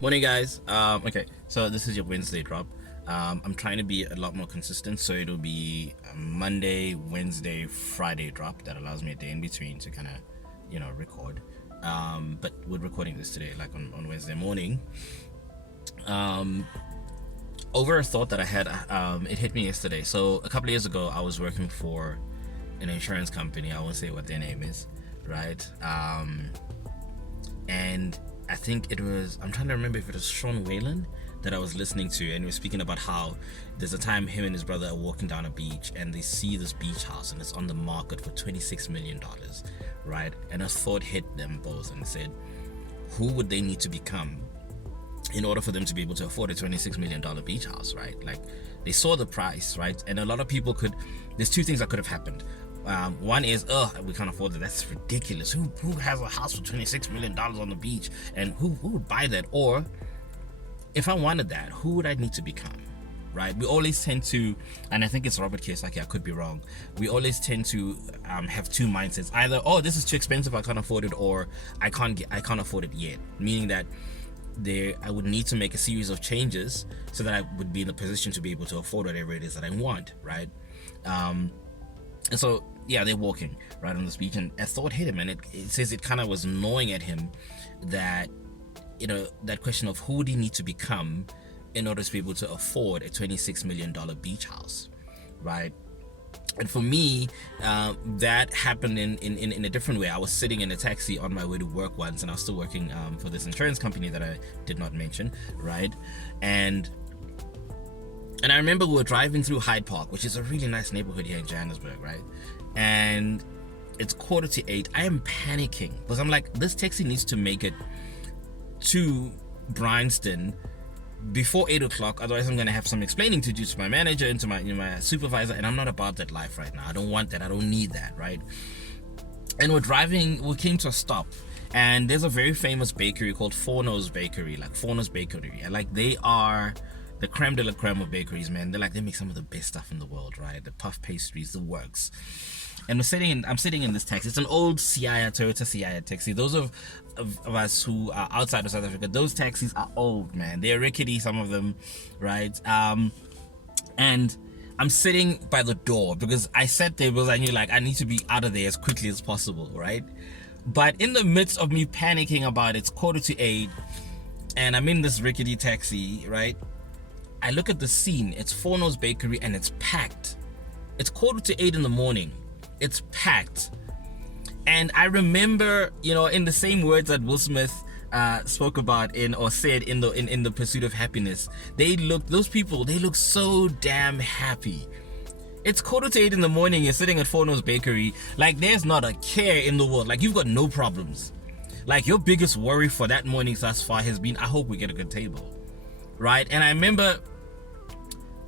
Morning, guys. Okay, so this is your Wednesday drop. I'm trying to be a lot more consistent, so it'll be a Monday, Wednesday, Friday drop that allows me a day in between to kind of, record. But we're recording this today, like on Wednesday morning. Over a thought that I had, it hit me yesterday. So a couple of years ago, I was working for an insurance company. I won't say what their name is, right? And I think I'm trying to remember if it was Sean Whalen that I was listening to, and he was speaking about how there's a time him and his brother are walking down a beach and they see this beach house and it's on the market for $26 million, right? And a thought hit them both and said, who would they need to become in order for them to be able to afford a $26 million beach house, right? Like, they saw the price, right? And a lot of people there's two things that could have happened. One is, we can't afford that. That's ridiculous. Who has a house for $26 million on the beach? And who would buy that? Or, if I wanted that, who would I need to become? Right? We always tend to, and I think it's Robert Kiyosaki, I could be wrong. We always tend to have two mindsets. Either, this is too expensive, I can't afford it, or I can't afford it yet. Meaning that I would need to make a series of changes so that I would be in a position to be able to afford whatever it is that I want, right? And so, yeah, they're walking right on this beach, and a thought hit him, and it says it kind of was gnawing at him that, that question of who would he need to become in order to be able to afford a $26 million beach house, right? And for me, that happened in a different way. I was sitting in a taxi on my way to work once, and I was still working for this insurance company that I did not mention, right? And I remember we were driving through Hyde Park, which is a really nice neighborhood here in Johannesburg, right? And it's 7:45. I am panicking because I'm like, this taxi needs to make it to Bryanston before 8 o'clock, otherwise I'm going to have some explaining to do to my manager and to my supervisor, and I'm not about that life right now. I don't want that. I don't need that, right? And we came to a stop, and there's a very famous bakery called Fournos Bakery, like Fournos Bakery, and like they are the creme de la creme of bakeries, man. They make some of the best stuff in the world, right? The puff pastries, the works. And I'm sitting in this taxi. It's an old Toyota Siaya taxi. Those of us who are outside of South Africa, those taxis are old, man. They're rickety, some of them, right? And I'm sitting by the door because I sat there because I knew, like, I need to be out of there as quickly as possible, right? But in the midst of me panicking about it's 7:45, and I'm in this rickety taxi, right? I look at the scene. It's Fournos Bakery, and it's packed. It's 7:45 in the morning. It's packed. And I remember, in the same words that Will Smith spoke about said in the Pursuit of Happiness, those people look so damn happy. It's 7:45 in the morning, you're sitting at Fournos Bakery, like there's not a care in the world, like you've got no problems. Like your biggest worry for that morning thus far has been, I hope we get a good table, right? And I remember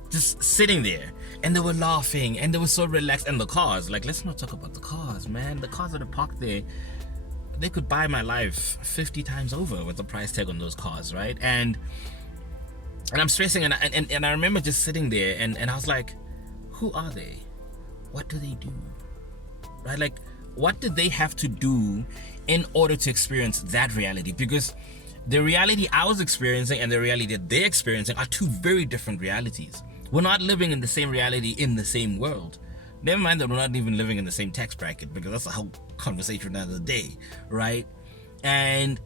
just sitting there, and they were laughing, and they were so relaxed. And the cars, like, let's not talk about the cars, man. The cars that are parked there, they could buy my life 50 times over with the price tag on those cars, right? And I'm stressing, and I remember just sitting there, and I was like, who are they? What do they do? Right? Like, what did they have to do in order to experience that reality? Because the reality I was experiencing and the reality that they're experiencing are two very different realities. We're not living in the same reality in the same world. Never mind that we're not even living in the same tax bracket, because that's a whole conversation another day, right? And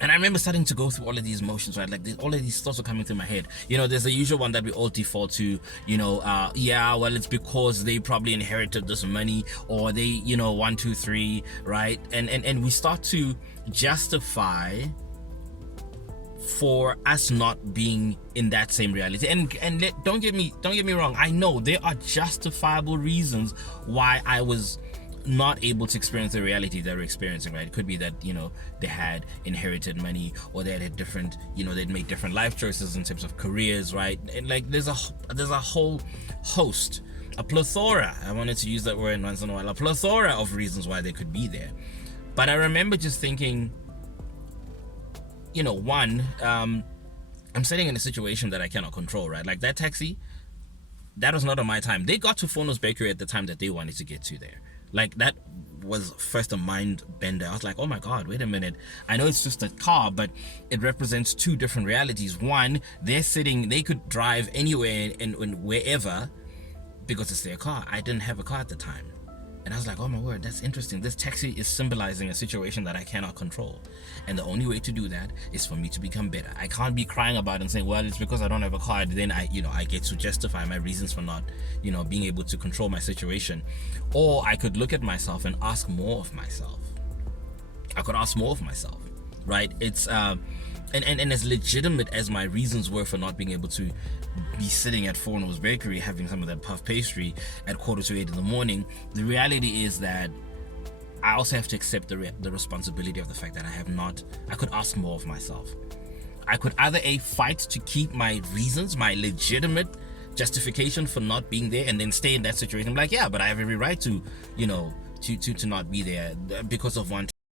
I remember starting to go through all of these emotions, right? Like all of these thoughts are coming through my head. There's the usual one that we all default to, it's because they probably inherited this money, or they, 1, 2, 3, right? And we start to justify for us not being in that same reality. Don't get me wrong. I know there are justifiable reasons why I was not able to experience the reality that we're experiencing, right? It could be that, they had inherited money, or they had different, they'd made different life choices in terms of careers, right? And like there's a whole host, a plethora, I wanted to use that word once in a while, a plethora of reasons why they could be there. But I remember just thinking, I'm sitting in a situation that I cannot control, right? Like that taxi, that was not on my time. They got to Fournos Bakery at the time that they wanted to get to there. Like, that was first a mind bender. I was like, oh my god, wait a minute, I know it's just a car, but it represents two different realities. One, they could drive anywhere and wherever because it's their car. I didn't have a car at the time. And I was like, oh my word, that's interesting. This taxi is symbolizing a situation that I cannot control. And the only way to do that is for me to become better. I can't be crying about it and saying, well, it's because I don't have a car. Then I get to justify my reasons for not, being able to control my situation. Or I could look at myself and ask more of myself. I could ask more of myself, right? It's, and as legitimate as my reasons were for not being able to be sitting at Fournos Bakery having some of that puff pastry at 7:45 in the morning, the reality is that I also have to accept the responsibility of the fact that I could ask more of myself. I could either fight to keep my reasons, my legitimate justification for not being there, and then stay in that situation. I'm like, yeah, but I have every right to, to not be there because of 1,